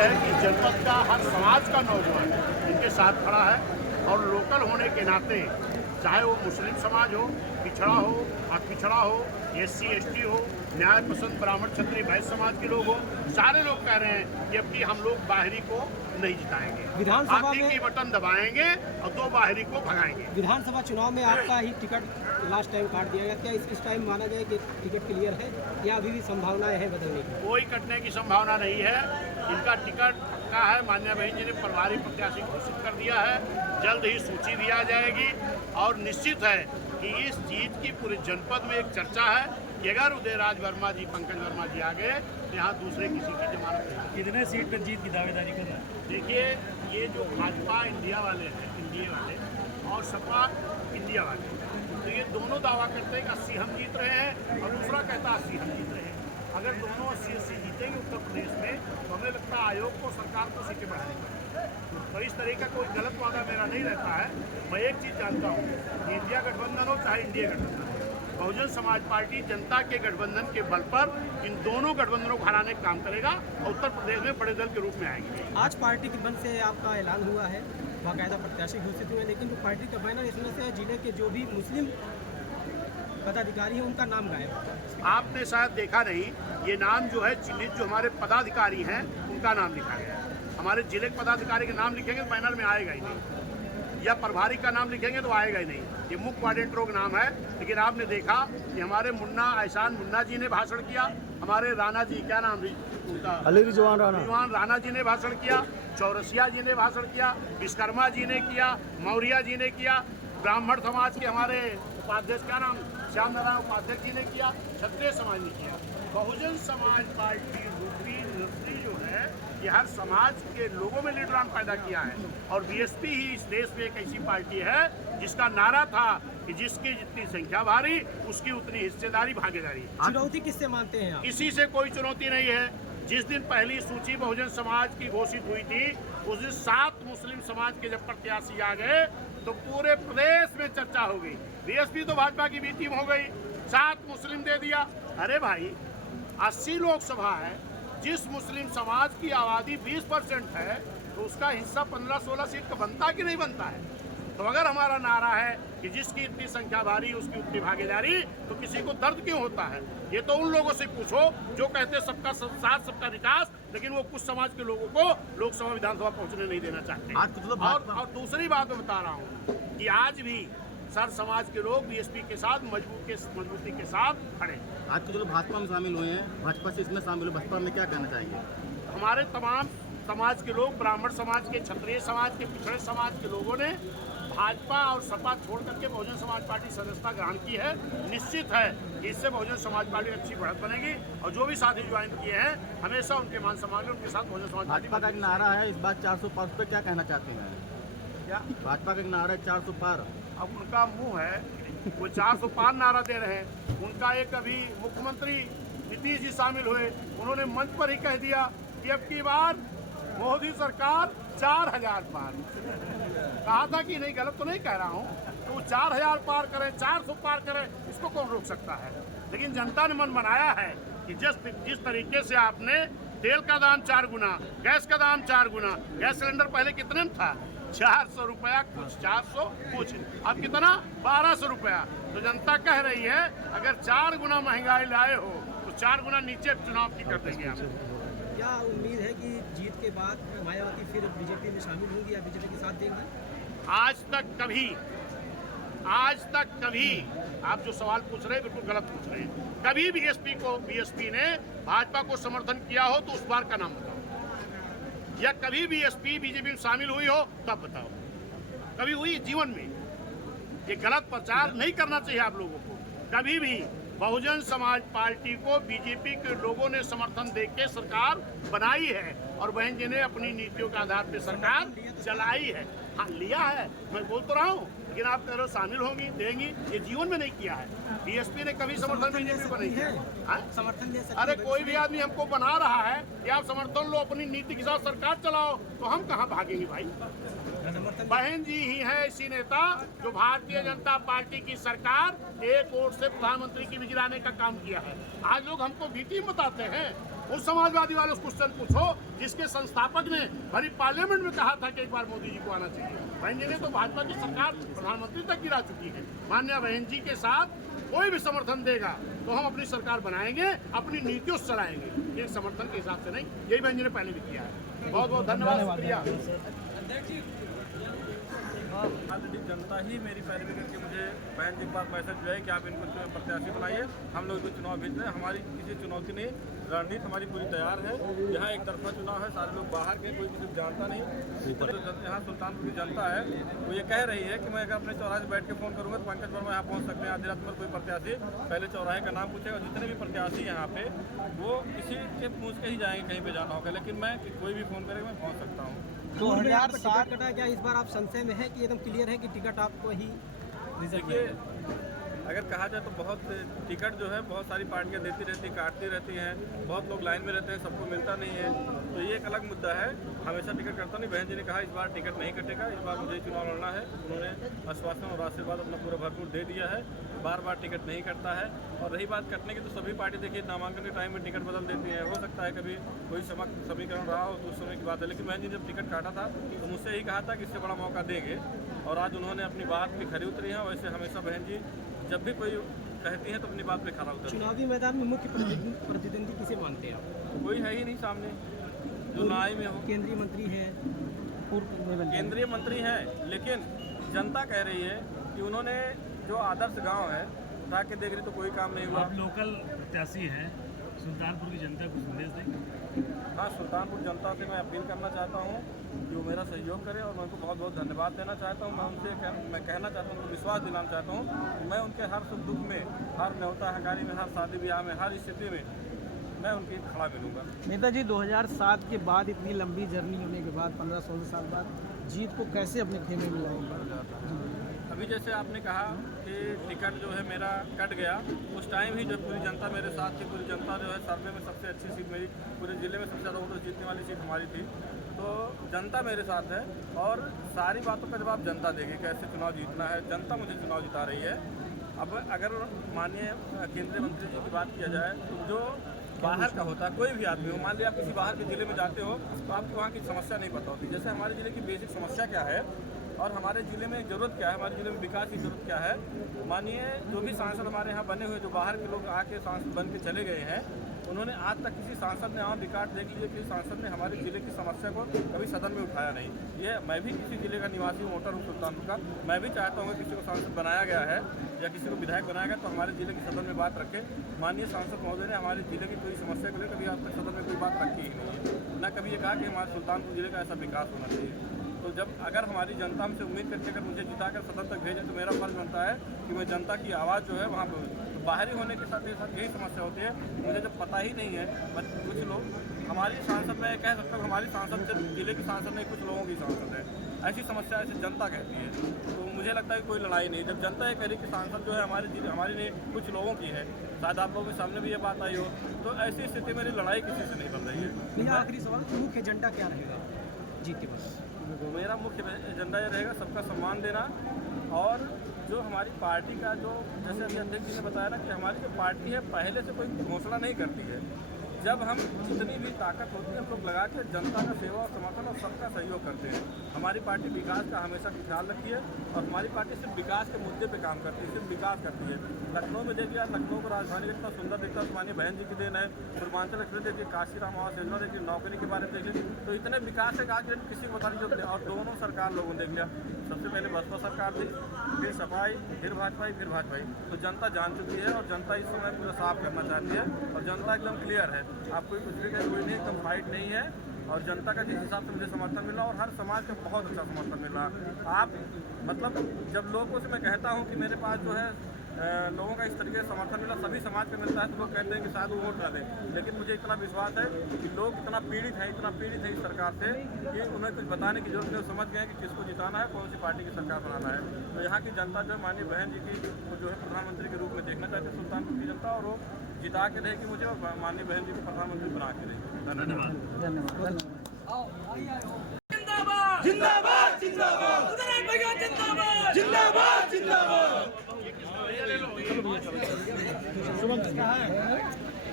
यह है कि जनपद का हर समाज का नौजवान इनके साथ खड़ा है और लोकल होने के नाते चाहे वो मुस्लिम समाज हो, पिछड़ा हो, पिछड़ा हो, SC ST हो, न्याय पसंद ब्राह्मण क्षत्रिय वैश्य समाज के लोग हो, सारे लोग कह रहे हैं कि अब की हम लोग बाहरी को नहीं जिताएंगे, विधानसभा में की बटन दबाएंगे और 2 बाहरी को भगाएंगे। विधानसभा चुनाव में आपका ही टिकट लास्ट टाइम काट दिया गया, क्या इस टाइम माना जाए कि टिकट क्लियर है या अभी भी संभावनाएं हैं बदलने की? कोई कटने की संभावना नहीं है, इनका टिकट का है। मान्य बहन जी ने प्रभारी प्रत्याशी घोषित कर दिया है, जल्द ही सूची दिया जाएगी और निश्चित है कि इस जीत की पूरे जनपद में एक चर्चा है कि अगर उदयराज वर्मा जी, पंकज वर्मा जी आ गए तो यहाँ दूसरे किसी की जमानत नहीं। कितने सीट पर जीत की दावेदारी कर रहे हैं? देखिए, ये जो भाजपा इंडिया वाले हैं, एनडीए वाले और सपा इंडिया वाले, तो ये दोनों दावा करते हैं कि 80 हम जीत रहे हैं और दूसरा कहता है 80 हम जीत रहे हैं। अगर दोनों 80-80 जीतेंगे उत्तर प्रदेश में तो हमें लगता है आयोग को, सरकार को सीटें बढ़ानी पड़ेगी। तो इस तरह का कोई गलत वादा मेरा नहीं रहता है। मैं एक चीज़ जानता हूँ कि इंडिया गठबंधन हो चाहे इंडिया गठबंधन हो, बहुजन समाज पार्टी जनता के गठबंधन के बल पर इन दोनों गठबंधनों को हराने का काम करेगा और उत्तर प्रदेश में बड़े दल के रूप में आएंगे। आज पार्टी के बंद से आपका ऐलान हुआ है, बाकायदा प्रत्याशी घोषित हुए, लेकिन जो पार्टी का बैनर इसमें से जिले के जो भी मुस्लिम पदाधिकारी हैं उनका नाम गायब। आपने शायद देखा नहीं, ये नाम जो है चिन्हित जो हमारे पदाधिकारी हैं उनका नाम लिखा गया है। हमारे जिले के पदाधिकारी के नाम लिखेंगे तो बैनर में आएगा ही नहीं, या प्रभारी का नाम लिखेंगे तो आएगा ही नहीं। ये मुख्य कोऑर्डिनेटरों का नाम है। लेकिन आपने देखा कि हमारे एहसान मुन्ना जी ने भाषण किया, हमारे राणा जी, क्या नाम उनका, रिजवान राणा जी ने भाषण किया, चौरसिया जी ने भाषण किया, विश्वकर्मा जी ने किया, मौर्या जी ने किया, ब्राह्मण समाज के हमारे उपाध्यक्ष, क्या नाम, श्याम नारायण उपाध्यक्ष जी ने किया, क्षत्रिय समाज ने किया। बहुजन समाज पार्टी रूपी नर्सरी जो है ये हर समाज के लोगों में लीडरान पैदा किया है और BSP ही इस देश में एक ऐसी पार्टी है जिसका नारा था कि जिसकी जितनी संख्या भारी उसकी उतनी हिस्सेदारी, भागीदारी। चुनौती किससे मानते हैं आप? किसी से कोई चुनौती नहीं है। जिस दिन पहली सूची बहुजन समाज की घोषित हुई थी उस दिन 7 मुस्लिम समाज के जब प्रत्याशी आ गए तो पूरे प्रदेश में चर्चा हो गई। BSP तो भाजपा की बी टीम हो गई, 7 मुस्लिम दे दिया। अरे भाई, 80 लोकसभा है, जिस मुस्लिम समाज की आबादी 20% है तो उसका हिस्सा 15-16 सीट का बनता कि नहीं बनता है? तो अगर हमारा नारा है कि जिसकी इतनी संख्या भारी उसकी उतनी भागीदारी, तो किसी को दर्द क्यों होता है? ये तो उन लोगों से पूछो जो कहते सबका साथ सबका विकास, लेकिन वो कुछ समाज के लोगों को लोकसभा विधानसभा पहुंचने नहीं देना चाहते। और दूसरी बात मैं बता रहा हूँ कि आज भी सर समाज के लोग BSP के साथ मजबूती के साथ खड़े। आज तो चलो भाजपा में शामिल हुए हैं, भाजपा से इसमें शामिल हुए, भाजपा में क्या कहना चाहिए? हमारे तमाम समाज के लोग, ब्राह्मण समाज के, क्षत्रिय समाज के, पिछड़े समाज के लोगों ने भाजपा और सपा छोड़ करके बहुजन समाज पार्टी सदस्यता ग्रहण की है। निश्चित है कि इससे बहुजन समाज पार्टी अच्छी बढ़त बनेगी और जो भी साथी ज्वाइन किए हैं हमेशा उनके मान सम्मान में उनके साथ बहुजन समाज पार्टी। भाजपा का एक नारा है इस बार 400 पार, पे क्या कहना चाहते हैं? क्या भाजपा का एक नारा है 400 पार। अब उनका मुंह है, वो 400 पार नारा दे रहे हैं। उनका एक अभी मुख्यमंत्री नीतीश जी शामिल हुए, उन्होंने मंच पर ही कह दिया कि अब की बार मोदी सरकार 4000 पार। कहा था कि नहीं, गलत तो नहीं कह रहा हूँ, तो 4000 पार करें, 400 पार करें, इसको कौन रोक सकता है? लेकिन जनता ने मन बनाया है कि जिस तरीके से आपने तेल का दाम 4 गुना, गैस का दाम 4 गुना, गैस सिलेंडर पहले कितने में था? 400 रुपया कुछ, 400 कुछ, अब कितना? 1200 रुपया। तो जनता कह रही है अगर 4 गुना महंगाई लाए हो तो 4 गुना नीचे चुनाव की कर देंगे आप। क्या उम्मीद है कि जीत के बाद मायावती फिर BJP में शामिल होंगी या BJP के साथ देंगी? आज तक कभी आप जो सवाल पूछ रहे हैं बिल्कुल गलत पूछ रहे हैं। कभी BSP ने भाजपा को समर्थन किया हो तो उस बार का नाम बताओ, या कभी BSP BJP में शामिल हुई हो तब बताओ। कभी हुई जीवन में? ये गलत प्रचार नहीं करना चाहिए आप लोगों को। कभी भी बहुजन समाज पार्टी को BJP के लोगों ने समर्थन देके सरकार बनाई है और बहन जी ने अपनी नीतियों के आधार पर सरकार चलाई है। हाँ, लिया है, मैं बोल तो रहा हूँ, लेकिन आप कह रहे हो शामिल होंगी, देंगी, ये जीवन में नहीं किया है। BSP ने कभी समर्थन BJP को नहीं किया। समर्थन ले सकते? अरे कोई भी आदमी हमको बना रहा है कि आप समर्थन लो, अपनी नीति के साथ सरकार चलाओ, तो हम कहाँ भागेंगे भाई? बहन जी ही है ऐसी नेता जो भारतीय जनता पार्टी की सरकार एक वोट से प्रधानमंत्री की भी गिराने का काम किया है। आज लोग हमको बी टीम बताते हैं, उस समाजवादी वाले क्वेश्चन पूछो जिसके संस्थापक ने भरी पार्लियामेंट में कहा था कि एक बार मोदी जी को आना चाहिए। बहन जी ने तो भाजपा की सरकार प्रधानमंत्री तक गिरा चुकी है। माननीय बहन जी के साथ कोई भी समर्थन देगा तो हम अपनी सरकार बनाएंगे, अपनी नीतियों से चलाएंगे, ये समर्थन के हिसाब से नहीं। यही बहन जी ने पहले भी किया है। बहुत बहुत धन्यवाद, शुक्रिया। ऑलरेडी जनता ही मेरी पैरवी करके मुझे बहन जी के पास मैसेज जो है कि आप इनको प्रत्याशी बनाइए, हम लोग को चुनाव भेज रहे हैं। हमारी किसी चुनौती नहीं, रणनीति हमारी पूरी तैयार है। यहाँ एक तरफा चुनाव है, सारे लोग बाहर के, कोई किसी को जानता नहीं। ऊपर यहाँ सुल्तानपुर की जनता है वो ये कह रही है कि मैं अगर अपने चौराहे बैठ के फ़ोन करूँगा तो पंकज वर्मा यहाँ पहुँच सकते हैं। आधी रात में कोई प्रत्याशी पहले चौराहे का नाम पूछेगा। जितने भी प्रत्याशी यहाँ पे वो किसी के पूछ के ही जाएंगे, कहीं पर जाना होगा, लेकिन मैं कोई भी फ़ोन करेगा मैं पहुँच सकता हूँ। 2007 कटा क्या इस बार आप संशय में है कि एकदम क्लियर है कि टिकट आपको ही देखिए, अगर कहा जाए तो बहुत टिकट जो है बहुत सारी पार्टियां देती रहती, काटती रहती हैं, बहुत लोग लाइन में रहते हैं, सबको मिलता नहीं है, तो ये एक अलग मुद्दा है। हमेशा टिकट करता नहीं। बहन जी ने कहा इस बार टिकट नहीं कटेगा, इस बार मुझे चुनाव लड़ना है। उन्होंने आश्वासन और आशीर्वाद अपना पूरा भरपूर दे दिया है। बार बार टिकट नहीं कटता है। और रही बात कटने की, तो सभी पार्टी देखिए नामांकन के टाइम में टिकट बदल देती है। हो सकता है कभी कोई समीकरण रहा हो तो उस समय की बात है, लेकिन बहन जी जब टिकट काटा था तो मुझसे यही कहा था कि इससे बड़ा मौका देंगे, और आज उन्होंने अपनी बात पे खरी उतरी हैं। वैसे हमेशा बहन जी जब भी कोई कहती हैं तो अपनी बात पे खरा उतरती हैं। चुनावी मैदान में मुख्य प्रतिद्वंदी किसे मानते हैं आप? कोई है ही नहीं सामने जो लड़ाई में हो। केंद्रीय मंत्री है, केंद्रीय मंत्री हैं, लेकिन जनता कह रही है कि उन्होंने जो आदर्श गांव है उठा के देख रही तो कोई काम नहीं हुआ। आप लोकल प्रत्याशी हैं, सुल्तानपुर की जनता को संदेश देंगे? हाँ, सुल्तानपुर जनता से मैं अपील करना चाहता हूँ कि वो मेरा सहयोग करे, और मैं उनको बहुत बहुत धन्यवाद देना चाहता हूँ। मैं उनसे मैं कहना चाहता हूँ, उनको विश्वास दिलाना चाहता हूँ कि मैं उनके हर सुख दुख में, हर न्योता हकारी में, हर शादी ब्याह में, हर स्थिति में मैं उनकी खड़ा मिलूँगा। नेताजी 2007 के बाद इतनी लंबी जर्नी होने के बाद 15-16 साल बाद जीत को कैसे अपने खेमे में लाएंगे? अभी जैसे आपने कहा कि टिकट जो है मेरा कट गया, उस टाइम ही जो पूरी जनता मेरे साथ थी। पूरी जनता जो है सर्वे में सबसे अच्छी सीट मेरी, पूरे ज़िले में सबसे ज़्यादा वोट जीतने वाली सीट हमारी थी। तो जनता मेरे साथ है और सारी बातों का जवाब जनता देगी, कैसे चुनाव जीतना है। जनता मुझे चुनाव जिता रही है। अब अगर माननीय केंद्रीय मंत्री जी की बात किया जाए तो जो बाहर का होता है, कोई भी आदमी हो, मान लिया आप किसी बाहर के ज़िले में जाते हो तो आपको वहाँ की समस्या नहीं पता होती। जैसे हमारे ज़िले की बेसिक समस्या क्या है और हमारे ज़िले में ज़रूरत क्या है, हमारे ज़िले में विकास की ज़रूरत क्या है। मानिए जो भी सांसद हमारे यहाँ बने हुए, जो बाहर के लोग आके सांसद बन के चले गए हैं, उन्होंने आज तक किसी सांसद ने, रिकॉर्ड देख लीजिए, किसी सांसद ने हमारे ज़िले की समस्या को कभी सदन में उठाया नहीं। ये मैं भी किसी ज़िले का निवासी वोटर हूँ सुल्तानपुर का, मैं भी चाहता हूँ किसी को सांसद बनाया गया है या किसी को विधायक बनाया गया तो हमारे ज़िले की सदन में बात रखे। माननीय सांसद महोदय ने हमारे ज़िले की कोई समस्या को लेकर कभी आज तक सदन में कोई बात रखी ही नहीं है, न कभी ये कहा कि हमारे सुल्तानपुर ज़िले का ऐसा विकास होना चाहिए। तो जब अगर हमारी जनता हमसे उम्मीद करके अगर मुझे जिताकर सदन तक भेजें तो मेरा फर्ज बनता है कि मैं जनता की आवाज़ जो है वहाँ पर, तो बाहरी होने के साथ यही समस्या होती है। मुझे जब पता ही नहीं है, कुछ लोग हमारी सांसद, मैं कह सकता हूँ हमारी सांसद से ज़िले की सांसद नहीं, कुछ लोगों की सांसद है, ऐसी समस्या ऐसी जनता कहती है। तो मुझे लगता है कोई लड़ाई नहीं। जब जनता ये कह रही कि सांसद जो है हमारी नहीं, कुछ लोगों की है, शायद आप लोगों के सामने भी ये बात आई हो, तो ऐसी स्थिति मेरी लड़ाई किसी से नहीं बन रही है। आखिरी सवाल, मुख्य एजेंडा क्या रहेगा जीत के बाद? मेरा मुख्य एजेंडा ये रहेगा सबका सम्मान देना, और जो हमारी पार्टी का जो, जैसे अभी अध्यक्ष जी ने बताया ना कि हमारी जो पार्टी है पहले से कोई घोषणा नहीं करती है। जब हम जितनी भी ताकत होती है हम लोग लगा के जनता का सेवा और समर्थन और सबका सहयोग करते हैं। हमारी पार्टी विकास का हमेशा ख्याल रखती है और हमारी पार्टी सिर्फ विकास के मुद्दे पे काम करती है, सिर्फ विकास करती है। लखनऊ में देखिए, लखनऊ को राजधानी कितना सुंदर दिखता है, माननीय बहन जी की देन है। पूर्वांचल एक्सप्रेस देखिए, काशीराम आवास योजना देखिए, नौकरी के बारे में देखिए, तो इतने विकास है आज किसी को बताने जो। और दोनों सरकार लोगों ने देख लिया, सबसे पहले बसपा सरकार थी, फिर सपाई, फिर भाजपाई, फिर भाजपाई। तो जनता जान चुकी है और जनता इस समय पूरा साफ करना चाहती है और जनता एकदम क्लियर है। आप कोई कुछ भी कहे, कोई नहीं, एकदम फाइट नहीं है। और जनता का जिस हिसाब से मुझे समर्थन मिला और हर समाज का बहुत अच्छा समर्थन मिला। आप मतलब जब लोगों से मैं कहता हूँ कि मेरे पास जो है लोगों का इस तरीके से समर्थन मिला, सभी समाज का मिलता है, तो लोग कहते हैं कि शायद वो वोट डालें, लेकिन मुझे इतना विश्वास है कि लोग इतना पीड़ित हैं इस सरकार से कि उन्हें कुछ बताने की जरूरत नहीं। समझ गए कि किसको जिताना है, कौन सी पार्टी की सरकार बनाना है। तो यहाँ की जनता जो है माननीय बहन जी की जो है प्रधानमंत्री के रूप में देखना चाहते हैं सुल्तानपुर की जनता, और वो जिता के रहेगी मुझे और माननीय बहन जी को प्रधानमंत्री बना के रहेगी। धन्यवाद। जिंदाबाद जिंदाबाद भैया, जिंदाबाद जिंदाबाद।